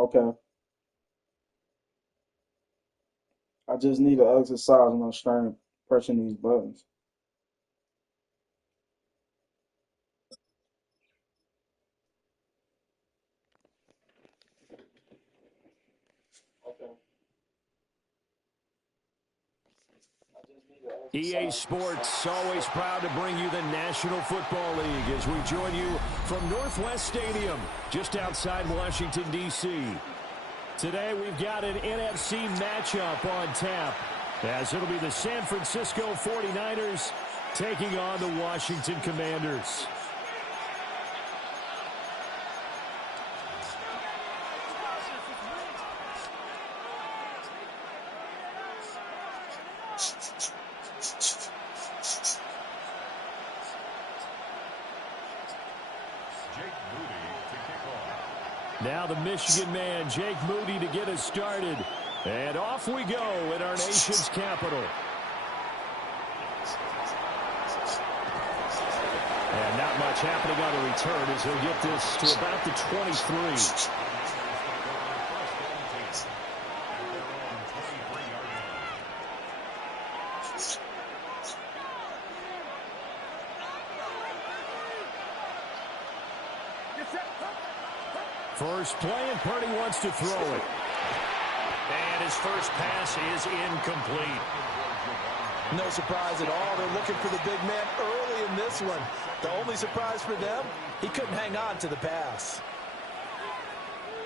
Okay. I just need to exercise my strength pressing these buttons. Okay. I just need to EA exercise my Sports, strength. always proud to bring you the National Football League as we join you from Northwest Stadium, just outside Washington, D.C. Today, we've got an NFC matchup on tap, as it'll be the San Francisco 49ers taking on the Washington Commanders. Now the Michigan man, Jake Moody, to get us started. And off we go in our nation's capital. And not much happening on the return as he'll get this to about the 23. First play, and Purdy wants to throw it. And his first pass is incomplete. No surprise at all. They're looking for the big man early in this one. The only surprise for them, he couldn't hang on to the pass.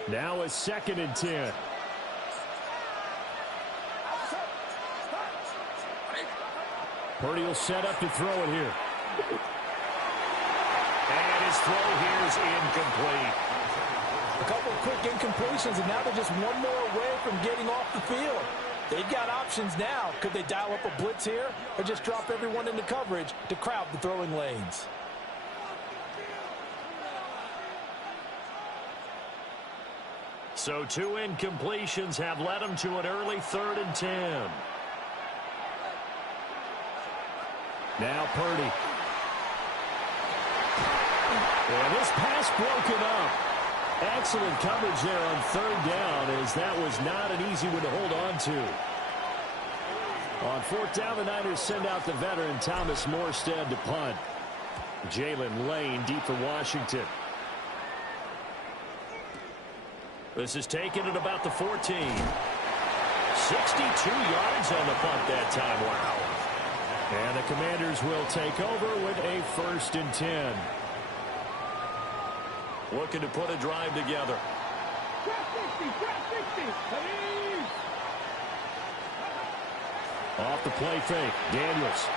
Now a 2nd and 10. Purdy will set up to throw it here. And his throw here is incomplete. A couple of quick incompletions, and now they're just one more away from getting off the field. They've got options now. Could they dial up a blitz here or just drop everyone into coverage to crowd the throwing lanes? So 2 incompletions have led them to an early 3rd and 10. Now Purdy. And this pass broken up. Excellent coverage there on third down, as that was not an easy one to hold on to. On fourth down, the Niners send out the veteran Thomas Morstead to punt. Jalen Lane deep for Washington. This is taken at about the 14. 62 yards on the punt that time. Wow. And the Commanders will take over with a 1st and 10. Looking to put a drive together. Off the play fake. Daniels.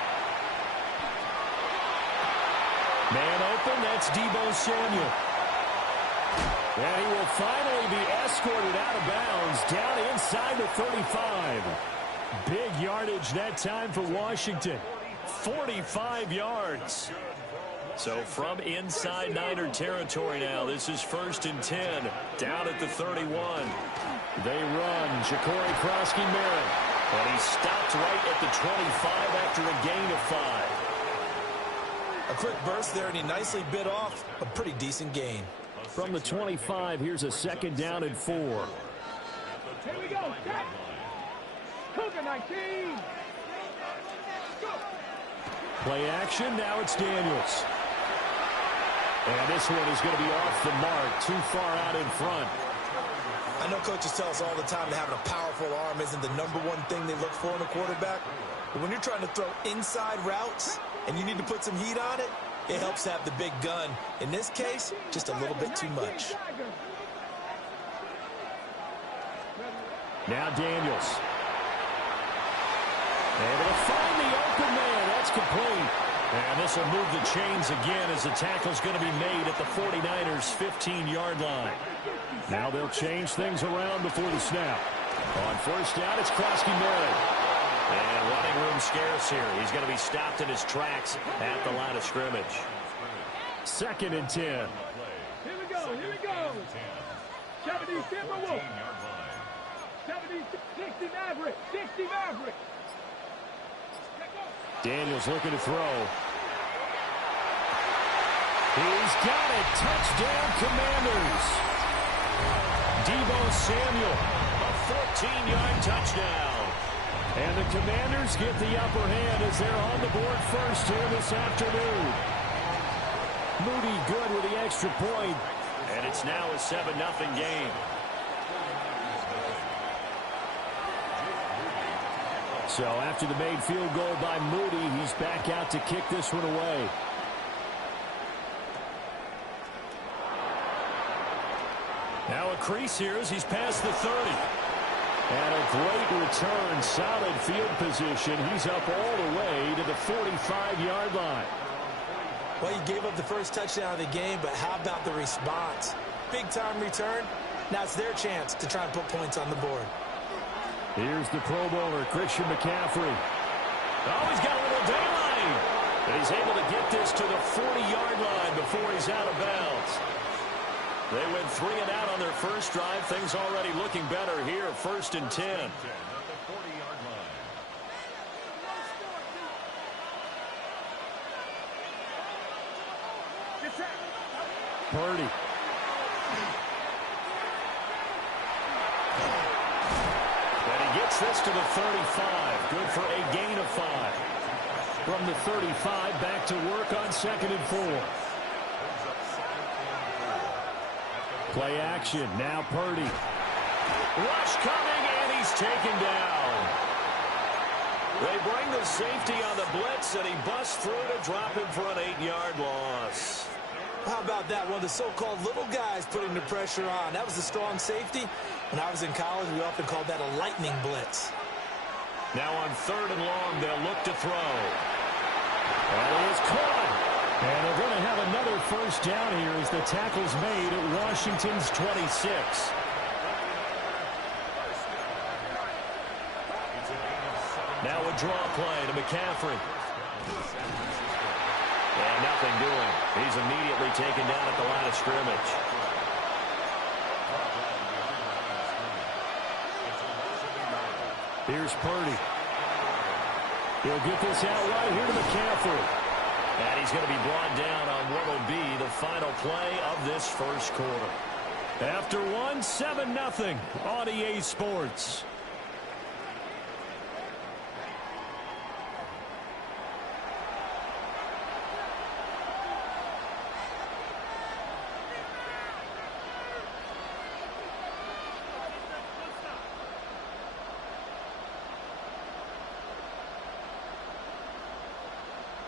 Man open. That's Deebo Samuel. And he will finally be escorted out of bounds down inside the 35. Big yardage that time for Washington. 45 yards. So from inside Niner territory now, this is 1st and 10, down at the 31. They run. Ja'Cory Krosky-Merritt. And he stopped right at the 25 after a gain of 5. A quick burst there, and he nicely bit off a pretty decent gain. From the 25, here's a 2nd down and 4. Here we go. Cougar 19. Play action. Now it's Daniels. And this one is going to be off the mark, too far out in front. I know coaches tell us all the time that having a powerful arm isn't the #1 thing they look for in a quarterback. But when you're trying to throw inside routes and you need to put some heat on it, it helps have the big gun. In this case, just a little bit too much. Now Daniels. Able to find the open man. That's complete. And this will move the chains again as the tackle's going to be made at the 49ers' 15-yard line. Now they'll change things around before the snap. On 1st down, it's Krosky-Merritt. And running room scarce here. He's going to be stopped in his tracks at the line of scrimmage. 2nd and 10. Here we go. 70 Timberwolves. 60 Maverick. 60 Maverick. Daniels looking to throw. He's got it. Touchdown, Commanders. Deebo Samuel, a 14-yard touchdown. And the Commanders get the upper hand as they're on the board first here this afternoon. Moody good with the extra point. And it's now a 7-0 game. So after the made field goal by Moody, he's back out to kick this one away. Now a crease here as he's past the 30. And a great return, solid field position. He's up all the way to the 45-yard line. Well, you gave up the first touchdown of the game, but how about the response? Big-time return. Now it's their chance to try and put points on the board. Here's the Pro Bowler, Christian McCaffrey. Oh, he's got a little daylight. And he's able to get this to the 40-yard line before he's out of bounds. They went 3 and out on their first drive. Things already looking better here, 1st and 10. Purdy. Gets this to the 35. Good for a gain of 5. From the 35, back to work on 2nd and 4. Play action. Now Purdy. Rush coming, and he's taken down. They bring the safety on the blitz, and he busts through to drop him for an 8-yard loss. How about that? One of the so-called little guys putting the pressure on. That was a strong safety. When I was in college, we often called that a lightning blitz. Now on 3rd and long, they'll look to throw. And it is caught. And they're going to have another 1st down here as the tackle's made at Washington's 26. Now a draw play to McCaffrey. And nothing doing. He's immediately taken down at the line of scrimmage. Here's Purdy. He'll get this out right here to McCaffrey. And he's going to be brought down on what will be the final play of this first quarter. After one, 7-0 on EA Sports.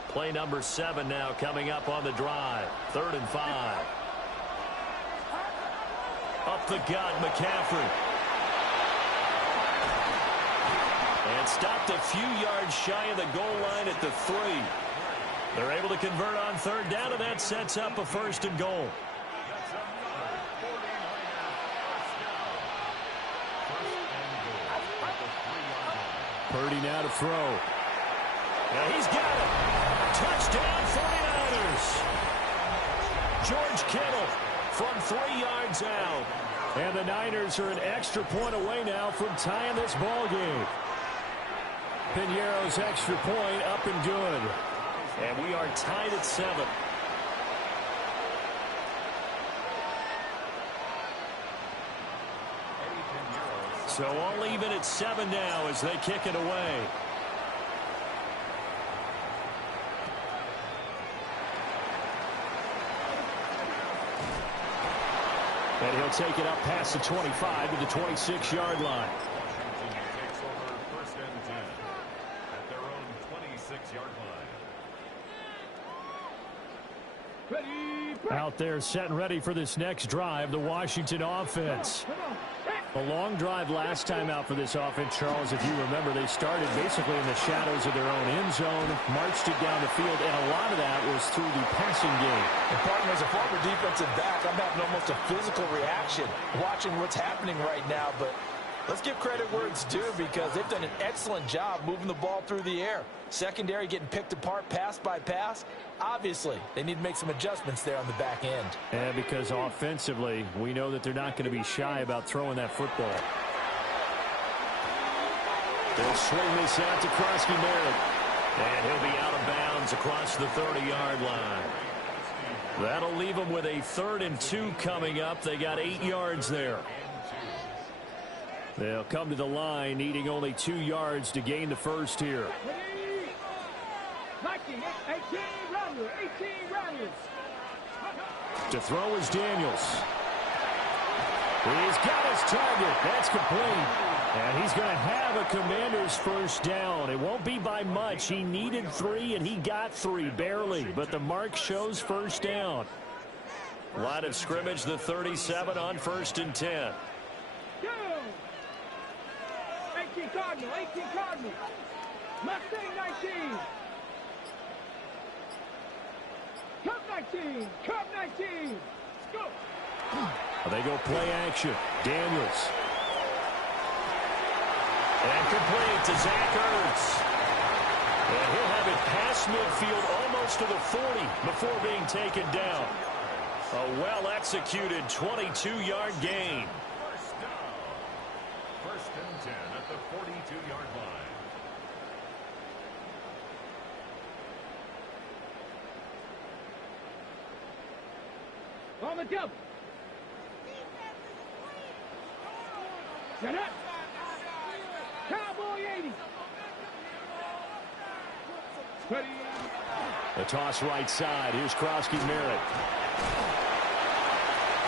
Play number 7 now coming up on the drive. 3rd and 5. Up the gut, McCaffrey. And stopped a few yards shy of the goal line at the 3. They're able to convert on 3rd down, and that sets up a 1st and goal. Purdy now to throw. Now he's got it. Touchdown 49ers. George Kittle from 3 yards out. And the Niners are an extra point away now from tying this ball game. Piñeiro's extra point up and good. And we are tied at 7. So all even at 7 now as they kick it away. And he'll take it up past the 25 to the 26-yard line. Takes over 1st and 10 at their own 26-yard line. Out there set and ready for this next drive, the Washington offense. A long drive last time out for this offense, Charles. If you remember, they started basically in the shadows of their own end zone, marched it down the field, and a lot of that was through the passing game. And partner, as a former defensive back, I'm having almost a physical reaction watching what's happening right now. But let's give credit where it's due because they've done an excellent job moving the ball through the air. Secondary getting picked apart pass by pass. Obviously, they need to make some adjustments there on the back end. And because offensively, we know that they're not going to be shy about throwing that football. They'll swing this out to Krosky Merritt. And he'll be out of bounds across the 30-yard line. That'll leave them with a 3rd and 2 coming up. They got 8 yards there. They'll come to the line, needing only 2 yards to gain the first here. 18 runners. To throw is Daniels. He's got his target. That's complete. And he's going to have a Commander's first down. It won't be by much. He needed 3, and he got 3, barely. But the mark shows first down. Line of scrimmage, the 37 on 1st and 10. 18 Cardinal. Mustang 19. Cup 19. Let's go. They go play action. Daniels. And complete to Zach Ertz. And he'll have it past midfield almost to the 40 before being taken down. A well-executed 22-yard gain. 1st and 10 at the 42-yard line. On the double. Set up. Cowboy 80. Ready. The toss right side. Here's Krosky Merritt.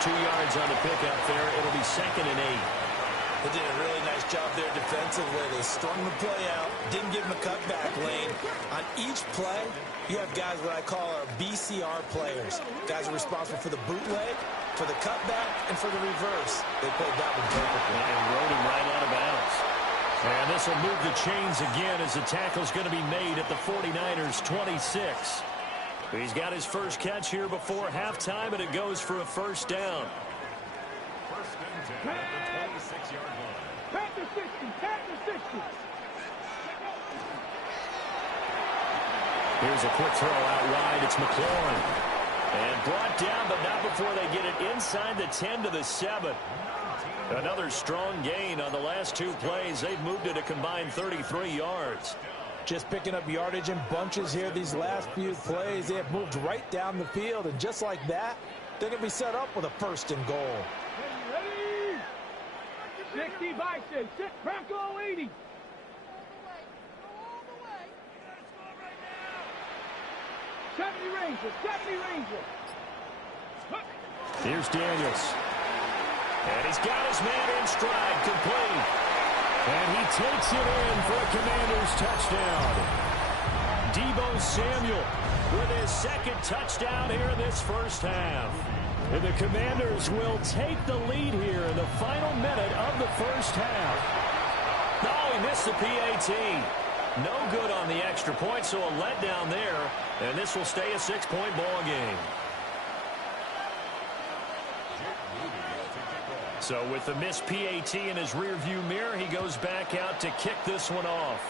2 yards on the pickup there. It'll be 2nd and 8. They did a really nice job there defensively. They strung the play out, didn't give him a cutback lane. On each play, you have guys what I call our BCR players. Guys are responsible for the bootleg, for the cutback, and for the reverse. They played that one perfectly. And rode him right out of bounds. And this will move the chains again as the tackle's going to be made at the 49ers 26. He's got his first catch here before halftime, and it goes for a first down. 1st and 10 at the 26-yard line. Panther 60. Here's a quick throw out wide. It's McLaurin. And brought down, but not before they get it inside the 10 to the 7. Another strong gain on the last 2 plays. They've moved it a combined 33 yards. Just picking up yardage in bunches here these last few plays. They have moved right down the field, and just like that, they're going to be set up with a 1st and goal. Ready? 60 Bison, sit Bronco 80. Go 70 Ranger, 70 Ranger. Here's Daniels. And he's got his man in stride, complete. And he takes it in for a Commanders touchdown. Deebo Samuel with his 2nd touchdown here in this first half. And the Commanders will take the lead here in the final minute of the first half. No, he missed the PAT. No good on the extra point, so a letdown there. And this will stay a 6-point ball game. So with the missed PAT in his rearview mirror, he goes back out to kick this one off.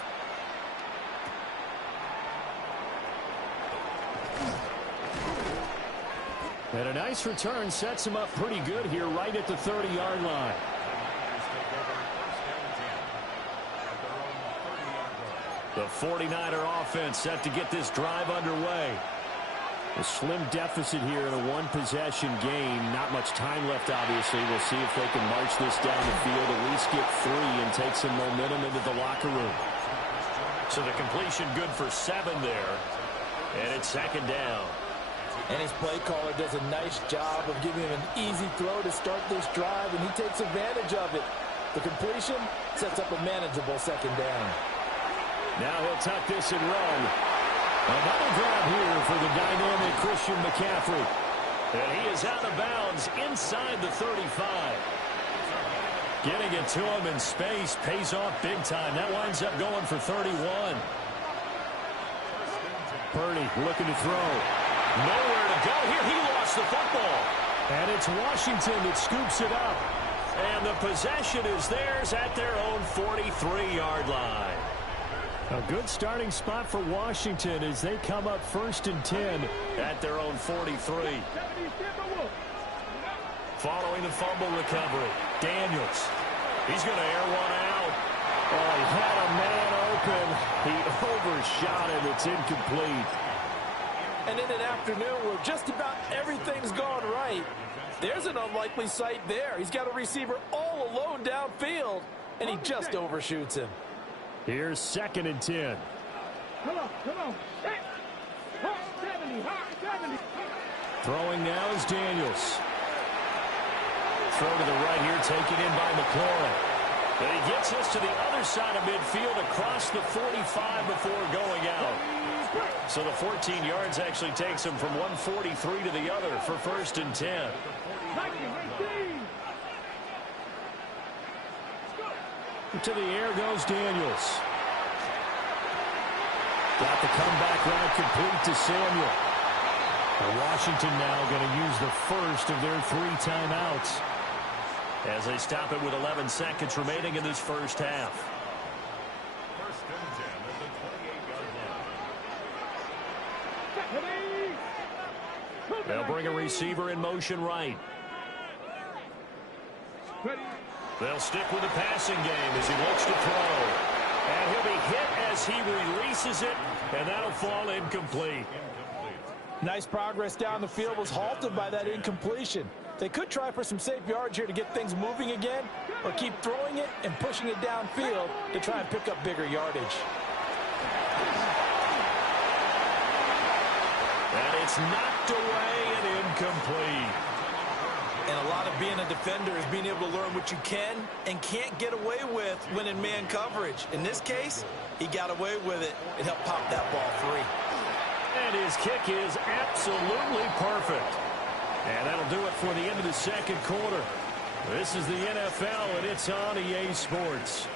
And a nice return sets him up pretty good here right at the 30-yard line. The 49er offense set to get this drive underway. A slim deficit here in a one-possession game. Not much time left, obviously. We'll see if they can march this down the field, at least get 3 and take some momentum into the locker room. So the completion good for 7 there. And it's 2nd down. And his play caller does a nice job of giving him an easy throw to start this drive, and he takes advantage of it. The completion sets up a manageable 2nd down. Now he'll tuck this and run. Another grab here for the dynamic Christian McCaffrey. And he is out of bounds inside the 35. Getting it to him in space pays off big time. That winds up going for 31. Purdy looking to throw. Nowhere to go here. He lost the football. And it's Washington that scoops it up. And the possession is theirs at their own 43-yard line. A good starting spot for Washington as they come up 1st and 10 at their own 43. Following the fumble recovery, Daniels. He's going to air one out. Oh, he had a man open. He overshot it. It's incomplete. And in an afternoon where just about everything's gone right, there's an unlikely sight there. He's got a receiver all alone downfield, and he just overshoots him. Here's 2nd and 10. Come on. Hot 70. Throwing now is Daniels. Throw to the right here, taken in by McLaurin. But he gets us to the other side of midfield across the 45 before going out. So the 14 yards actually takes him from 143 to the other for 1st and 10. To the air goes Daniels. Got the comeback route complete to Samuel. Washington now going to use the first of their 3 timeouts as they stop it with 11 seconds remaining in this first half. 1st and 10 at the 28-yard line. They'll bring a receiver in motion right. They'll stick with the passing game as he looks to throw. And he'll be hit as he releases it, and that'll fall incomplete. Nice progress down the field was halted by that incompletion. They could try for some safe yards here to get things moving again, or keep throwing it and pushing it downfield to try and pick up bigger yardage. And it's knocked away and incomplete. And a lot of being a defender is being able to learn what you can and can't get away with when in man coverage. In this case, he got away with it and helped pop that ball free. And his kick is absolutely perfect. And that'll do it for the end of the 2nd quarter. This is the NFL, and it's on EA Sports.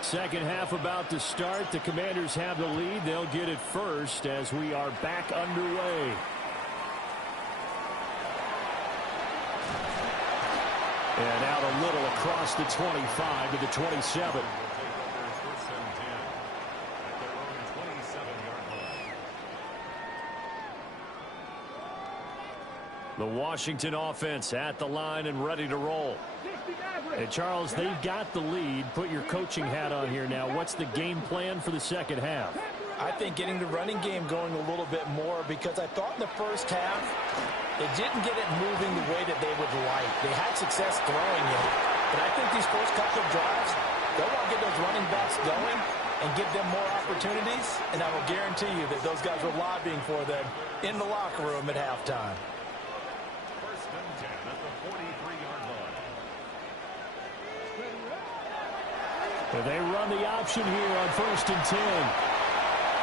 Second half about to start. The Commanders have the lead. They'll get it first as we are back underway. And out a little across the 25 to the 27. The Washington offense at the line and ready to roll. And Charles, they've got the lead. Put your coaching hat on here now. What's the game plan for the second half? I think getting the running game going a little bit more, because I thought in the first half they didn't get it moving the way that they would like. They had success throwing it, but I think these first couple of drives, they'll want to get those running backs going and give them more opportunities, and I will guarantee you that those guys were lobbying for them in the locker room at halftime. First and 10 at the 43-yard line. But they run the option here on 1st and 10.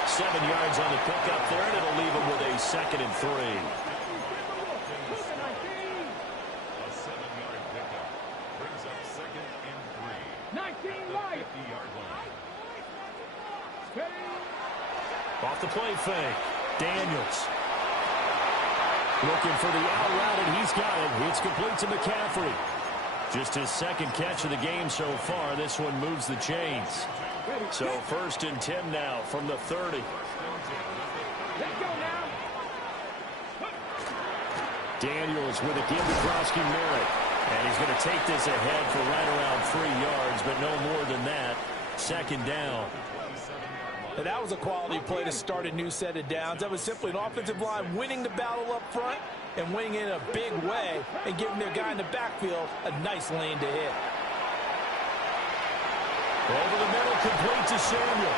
7 yards on the pickup there, and it'll leave them with a 2nd and 3. A 7-yard pickup brings up 2nd and 3. 19 right. 50-yard line. Off the play fake. Daniels. Looking for the out route, and he's got it. It's complete to McCaffrey. Just his 2nd catch of the game so far. This one moves the chains. So 1st and 10 now from the 30. Let's go now. Daniels with a give to Krosky Merritt. And he's going to take this ahead for right around 3 yards, but no more than that. 2nd down. And that was a quality play to start a new set of downs. That was simply an offensive line winning the battle up front and winning in a big way and giving their guy in the backfield a nice lane to hit. Over the middle, complete to Samuel.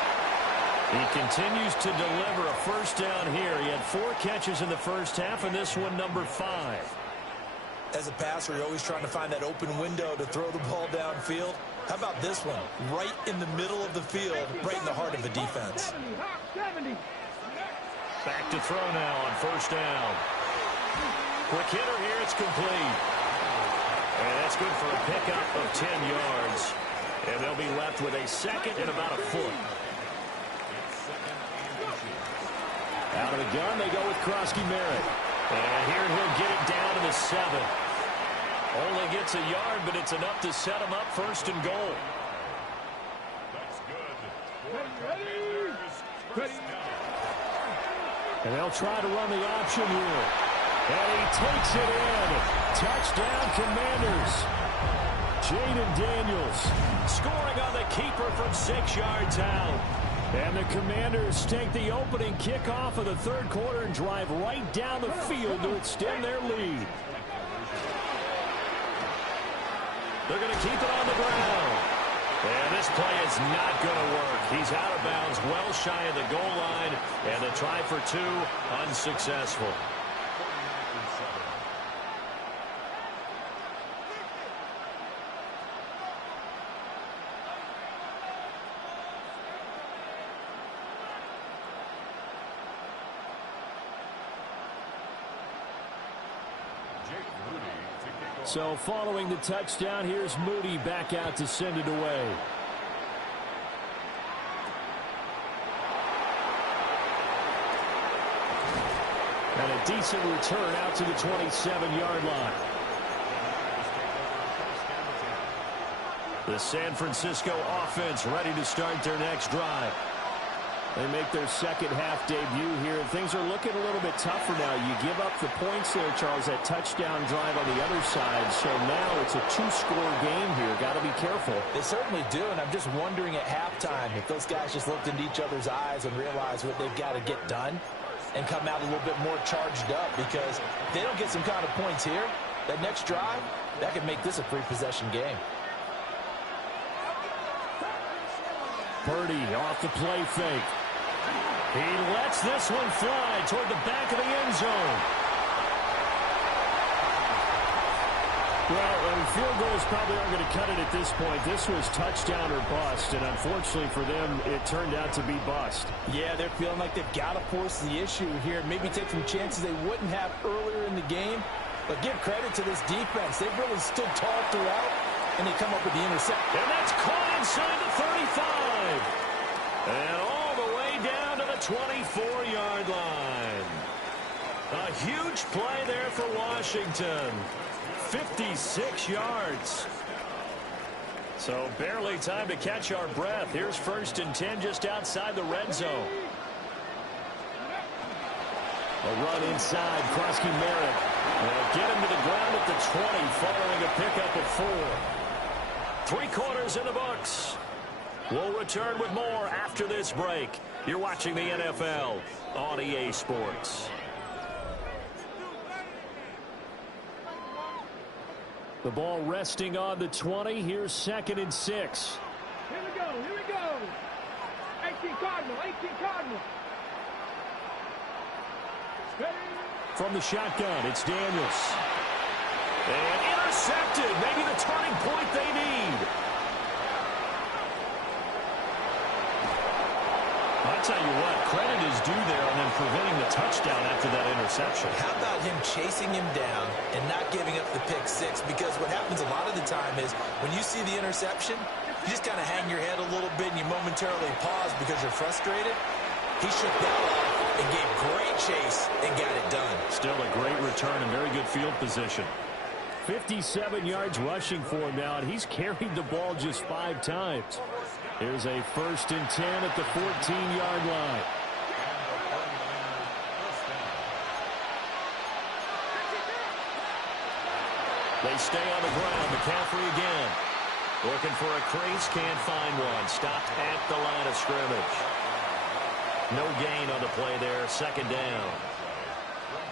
He continues to deliver a 1st down here. He had 4 catches in the first half, and this one number 5. As a passer, you're always trying to find that open window to throw the ball downfield. How about this one? Right in the middle of the field, right in the heart of the defense. 70. Back to throw now on 1st down. Quick hitter here, it's complete. And that's good for a pickup of 10 yards. And they'll be left with a 2nd and about a foot. Out of the gun, they go with Krosky Merritt. And here he'll get it down to the 7. Only gets a yard, but it's enough to set him up 1st and goal. That's good. For Commanders, first down. And they'll try to run the option here. And he takes it in. Touchdown, Commanders. Jaden Daniels scoring on the keeper from 6 yards out. And the Commanders take the opening kickoff of the 3rd quarter and drive right down the field to extend their lead. They're going to keep it on the ground. And this play is not going to work. He's out of bounds, well shy of the goal line. And the try for 2, unsuccessful. So following the touchdown, here's Moody back out to send it away. And a decent return out to the 27-yard line. The San Francisco offense ready to start their next drive. They make their 2nd half debut here. Things are looking a little bit tougher now. You give up the points there, Charles, that touchdown drive on the other side. So now it's a 2-score game here. Got to be careful. They certainly do, and I'm just wondering at halftime if those guys just looked into each other's eyes and realized what they've got to get done and come out a little bit more charged up, because if they don't get some kind of points here, that next drive, that could make this a 3-possession game. Purdy off the play fake. He lets this one fly toward the back of the end zone. Well, field goals probably aren't going to cut it at this point. This was touchdown or bust, and unfortunately for them, it turned out to be bust. Yeah, they're feeling like they've got to force the issue here. Maybe take some chances they wouldn't have earlier in the game. But give credit to this defense. They've really stood tall throughout, and they come up with the interception. And that's caught inside the 35. And all the way down to the 24-yard line. A huge play there for Washington. 56 yards. So barely time to catch our breath. Here's 1st and 10 just outside the red zone. A run inside. Krosky Merritt They'll get him to the ground at the 20 following a pickup of 4. 3 quarters in the books. We'll return with more after this break. You're watching the NFL on EA Sports. The ball resting on the 20. Here's 2nd and 6. Here we go. Here we go. 18 Cardinal. 18 Cardinal. From the shotgun, it's Daniels. And intercepted. Maybe the turning point they need. I'll tell you what, credit is due there on them preventing the touchdown after that interception. How about him chasing him down and not giving up the pick 6? Because what happens a lot of the time is when you see the interception, you just kind of hang your head a little bit and you momentarily pause because you're frustrated. He shook that off and gave great chase and got it done. Still a great return and very good field position. 57 yards rushing for him now, and he's carried the ball just 5 times. Here's a 1st and 10 at the 14-yard line. They stay on the ground. McCaffrey again. Looking for a crease, can't find one. Stopped at the line of scrimmage. No gain on the play there. 2nd down.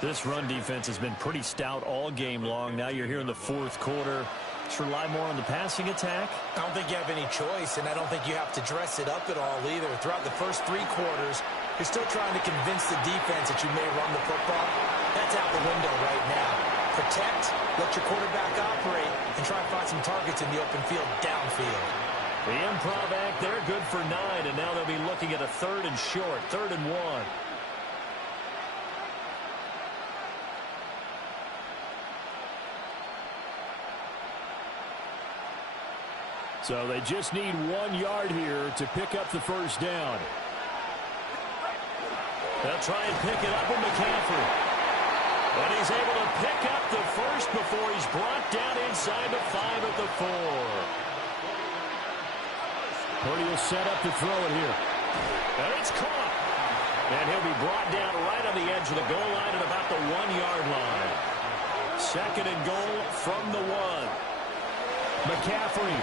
This run defense has been pretty stout all game long. Now you're here in the 4th quarter. Let's rely more on the passing attack. I don't think you have any choice, and I don't think you have to dress it up at all either. Throughout the first 3 quarters, you're still trying to convince the defense that you may run the football. That's out the window right now. Protect, let your quarterback operate, and try and find some targets in the open field downfield. The improv act, they're good for 9, and now they'll be looking at a 3rd and short, 3rd and 1. So they just need 1 yard here to pick up the 1st down. They'll try and pick it up with McCaffrey. And he's able to pick up the 1st before he's brought down inside the 5 at the 4. Purdy will set up to throw it here. And it's caught. And he'll be brought down right on the edge of the goal line at about the 1-yard line. 2nd and goal from the 1. McCaffrey.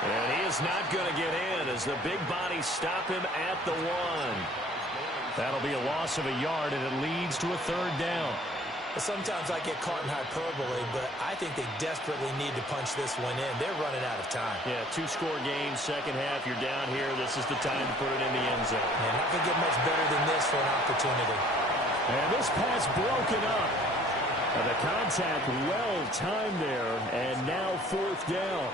And he is not going to get in as the big bodies stop him at the 1. That'll be a loss of a yard, and it leads to a 3rd down. Sometimes I get caught in hyperbole, but I think they desperately need to punch this one in. They're running out of time. Yeah, 2-score game, 2nd half. You're down here. This is the time to put it in the end zone. And not going to get much better than this for an opportunity. And this pass broken up. And the contact well timed there, and now 4th down.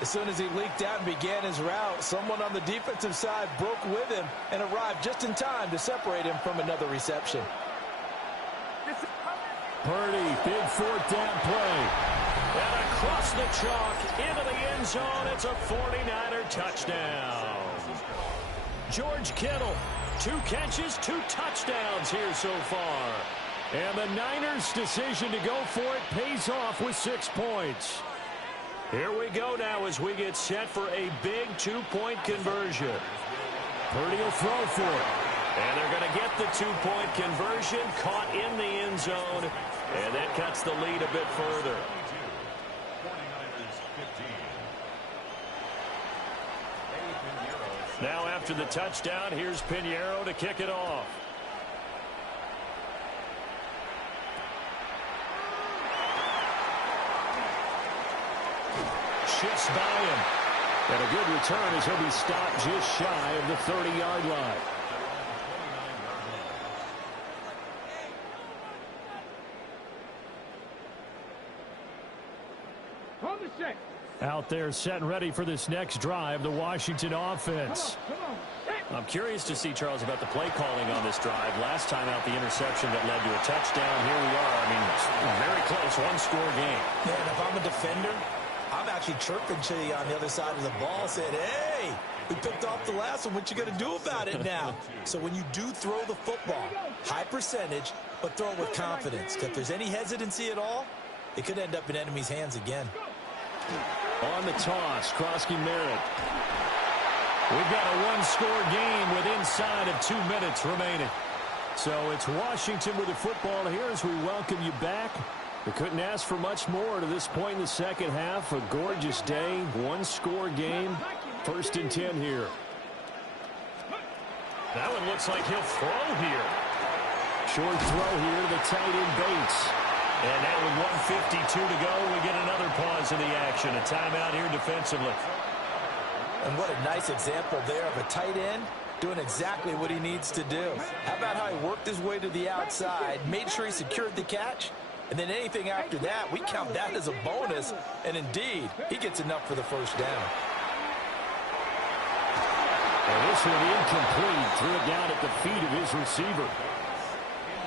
As soon as he leaked out and began his route, someone on the defensive side broke with him and arrived just in time to separate him from another reception. Purdy, big 4th down play. And across the chalk into the end zone. It's a 49er touchdown. George Kittle, 2 catches, 2 touchdowns here so far. And the Niners' decision to go for it pays off with 6 points. Here we go now as we get set for a big 2-point conversion. Purdy will throw for it. And they're going to get the 2-point conversion, caught in the end zone, and that cuts the lead a bit further. Now after the touchdown, here's Pinheiro to kick it off. Shifts by him. And a good return as he'll be stopped just shy of the 30-yard line. Hold the set. Out there set and ready for this next drive, the Washington offense. Come on. Set. I'm curious to see, Charles, about the play calling on this drive. Last time out, the interception that led to a touchdown. Here we are. I mean, very close, 1-score game. Yeah, and if I'm a defender, I'm actually chirping to you on the other side of the ball, saying, hey, we picked off the last one. What you going to do about it now? So when you do throw the football, high percentage, but throw it with confidence. If there's any hesitancy at all, it could end up in enemy's hands again. On the toss, Krosky Merritt. We've got a 1-score game with inside of 2 minutes remaining. So it's Washington with the football here as we welcome you back. We couldn't ask for much more to this point in the second half. A gorgeous day, one-score game. 1st and 10 here. That one looks like he'll throw here. Short throw here to the tight end Bates. And now with 1:52 to go, we get another pause in the action. A timeout here defensively. And what a nice example there of a tight end doing exactly what he needs to do. How about how he worked his way to the outside, made sure he secured the catch, and then anything after that, we count that as a bonus. And indeed, he gets enough for the first down. And this one incomplete. Threw it down at the feet of his receiver.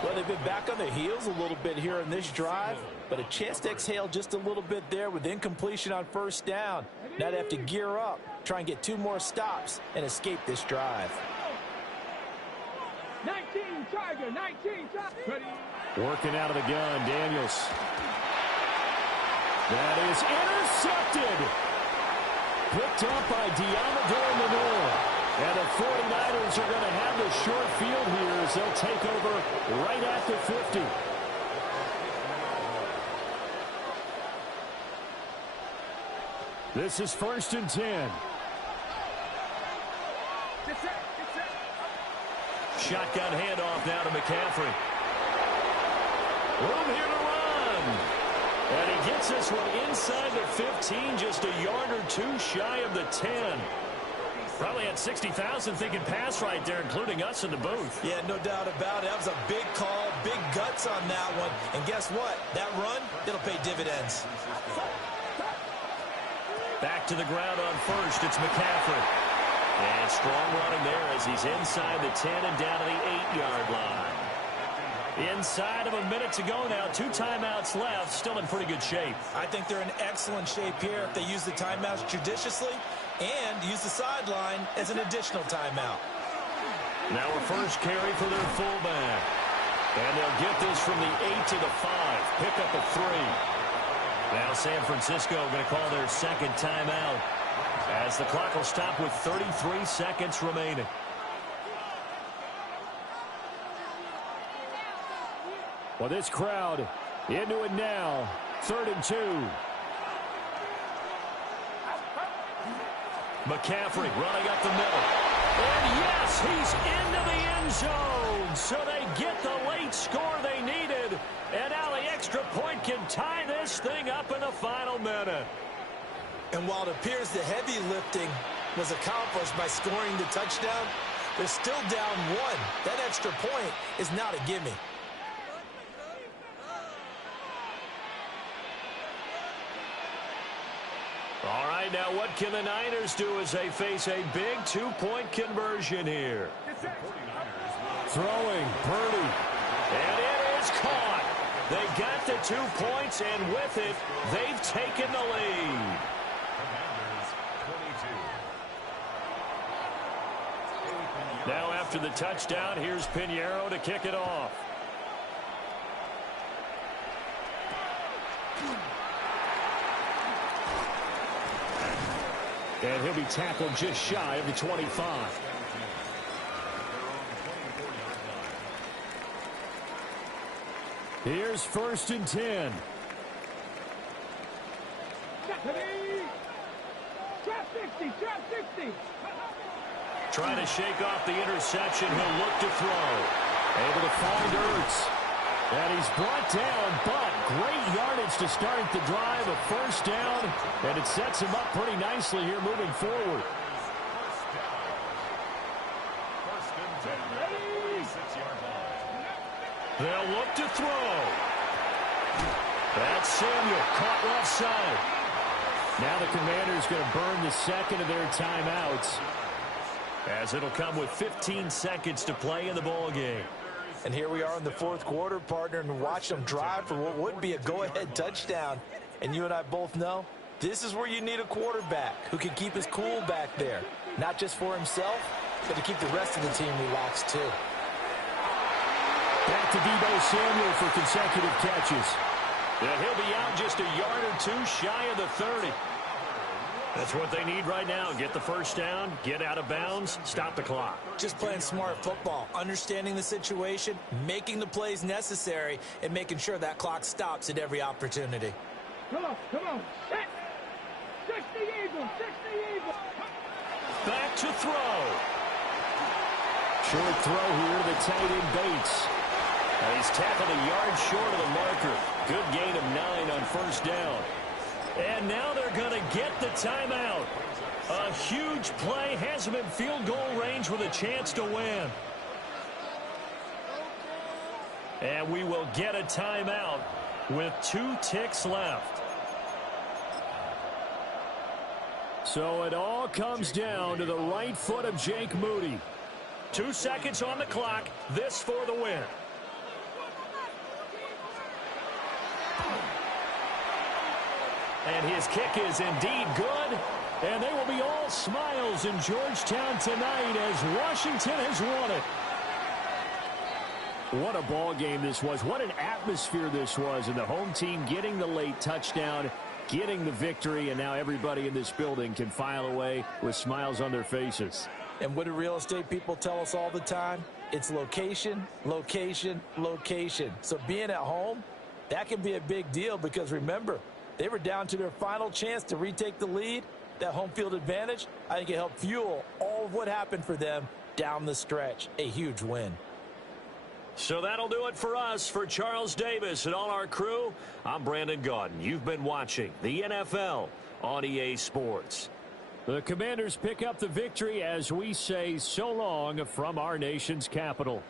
Well, they've been back on their heels a little bit here in this drive, but a chance to exhale just a little bit there with incompletion on first down. Now they have to gear up, try and get 2 more stops, and escape this drive. 19 Tiger, 19 Tiger. Working out of the gun, Daniels. That is intercepted. Picked up by Diamador Manor. And the 49ers are going to have the short field here as they'll take over right at the 50. This is 1st and 10. Shotgun handoff now to McCaffrey. Room here to run. And he gets this one inside the 15, just a yard or 2 shy of the 10. Probably had 60,000 thinking pass right there, including us in the booth. Yeah, no doubt about it. That was a big call, big guts on that one. And guess what? That run, it'll pay dividends. Back to the ground on first. It's McCaffrey. And strong running there as he's inside the 10 and down to the 8-yard line. Inside of a minute to go now. 2 timeouts left. Still in pretty good shape. I think they're in excellent shape here if they use the timeouts judiciously and use the sideline as an additional timeout. Now a first carry for their fullback. And they'll get this from the 8 to the 5. Pick up a 3. Now San Francisco going to call their second timeout as the clock will stop with 33 seconds remaining. Well, this crowd into it now. 3rd and 2. McCaffrey running up the middle. And yes, he's into the end zone. So they get the late score they needed. And now the extra point can tie this thing up in the final minute. And while it appears the heavy lifting was accomplished by scoring the touchdown, they're still down 1. That extra point is not a gimme. All right, now what can the Niners do as they face a big 2-point conversion here? Throwing, Purdy. And it is caught. They got the 2 points, and with it, they've taken the lead. Now after the touchdown, here's Pinheiro to kick it off. And he'll be tackled just shy of the 25. Here's 1st and 10. Trap 60, trap 60. Trying to shake off the interception. He'll look to throw. Able to find Ertz. And he's brought down, but great yardage to start the drive. A first down, and it sets him up pretty nicely here moving forward. They'll look to throw. That's Samuel caught offside. Now the Commanders going to burn the second of their timeouts, as it'll come with 15 seconds to play in the ball game. And here we are in the 4th quarter, partner, and watch them drive for what would be a go-ahead touchdown. And you and I both know this is where you need a quarterback who can keep his cool back there, not just for himself, but to keep the rest of the team relaxed too. Back to Deebo Samuel for consecutive catches. And he'll be out just a yard or 2 shy of the 30. That's what they need right now. Get the first down, get out of bounds, stop the clock. Just playing smart football, understanding the situation, making the plays necessary, and making sure that clock stops at every opportunity. Come on, set. 60 Eagles, 60 Eagles. Back to throw. Short throw here to the tight end Bates. And he's tackled a yard short of the marker. Good gain of 9 on first down. And now they're going to get the timeout. A huge play, has him in field goal range with a chance to win. And we will get a timeout with 2 ticks left. So it all comes down to the right foot of Jake Moody. 2 seconds on the clock. This for the win. And his kick is indeed good. And they will be all smiles in Georgetown tonight as Washington has won it. What a ball game this was. What an atmosphere this was. And the home team getting the late touchdown, getting the victory, and now everybody in this building can file away with smiles on their faces. And what do real estate people tell us all the time? It's location, location, location. So being at home, that can be a big deal because remember, they were down to their final chance to retake the lead. That home field advantage, I think it helped fuel all of what happened for them down the stretch. A huge win. So that'll do it for us. For Charles Davis and all our crew, I'm Brandon Gaudin. You've been watching the NFL on EA Sports. The Commanders pick up the victory as we say so long from our nation's capital.